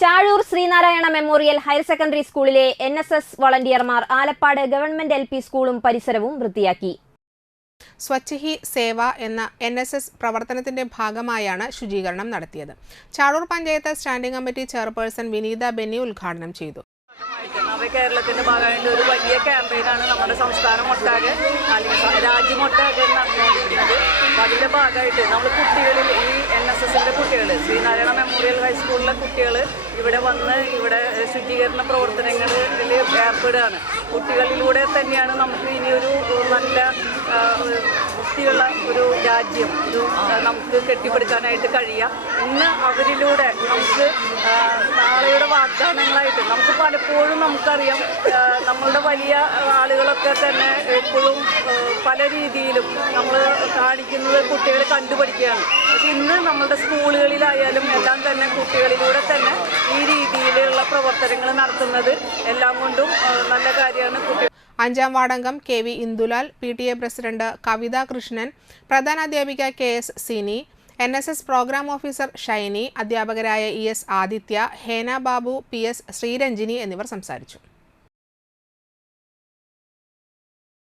Chazhur Sreenarayana memorial higher secondary സ്കൂളിലെ NSS വളണ്ടിയർമാർ Alappad government LP സ്കൂളും പരിസരവും വൃത്തിയാക്കി. സ്വച്ഛ് ഹി സേവ എന്ന NSS പ്രവർത്തനത്തിന്റെ ഭാഗമായാണ് ശുചീകരണം നടത്തിയത്. Chazhoor panchayat standing committee chairperson Vineetha Benny ഉദ്ഘാടനം ചെയ്തു. കേരളത്തിന്റെ ഭാഗമായിട്ട് ഒരു വലിയ ക്യാമ്പയിനാണ് നമ്മുടെ സംസ്ഥാനമൊട്ടാകെ അല്ലെങ്കിൽ രാജ്യമൊട്ടാകെ നടന്നുകൊണ്ടിരിക്കുന്നത്. അപ്പം അതിൻ്റെ ഭാഗമായിട്ട് നമ്മൾ കുട്ടികളിൽ ഈ NSSന്റെ കുട്ടികൾ ശ്രീനാരായണ മെമ്മോറിയൽ ഹൈസ്കൂളിലെ കുട്ടികൾ ഇവിടെ വന്ന് ഇവിടെ ശുചീകരണ പ്രവർത്തനങ്ങളിൽ ഏർപ്പെടുകയാണ്. കുട്ടികളിലൂടെ തന്നെയാണ് നമുക്ക് ഇനിയൊരു നല്ല വൃത്തിയുള്ള ഒരു രാജ്യം നമുക്ക് കെട്ടിപ്പടുക്കാനായിട്ട് കഴിയുക. ഇന്ന് അവരിലൂടെ നമുക്ക് നാളെയുടെ വാഗ്ദാനങ്ങളായിട്ട് നമുക്ക് പലപ്പോഴും നമുക്കറിയാം നമ്മളുടെ വലിയ ആളുകളൊക്കെ തന്നെ എപ്പോഴും പല രീതിയിലും നമ്മൾ കാണിക്കുന്നത് കുട്ടികളെ കണ്ടുപഠിക്കുകയാണ്. പക്ഷെ ഇന്ന് നമ്മളുടെ സ്കൂളുകളിലായാലും എല്ലാം തന്നെ കുട്ടികളിലൂടെ തന്നെ ഈ രീതിയിലുള്ള പ്രവർത്തനങ്ങൾ നടത്തുന്നത് എല്ലാം കൊണ്ടും നല്ല കാര്യമാണ്. കുട്ടികൾ 5ാം വാർഡംഗം KV Indulal, PTA president Kavitha Krishnan, പ്രധാനാധ്യാപിക KS Sini, NSS programme officer Shiny, അധ്യാപകരായ ES ആദിത്യ, ഹേന ബാബു, PS ശ്രീരഞ്ജിനി എന്നിവർ സംസാരിച്ചു.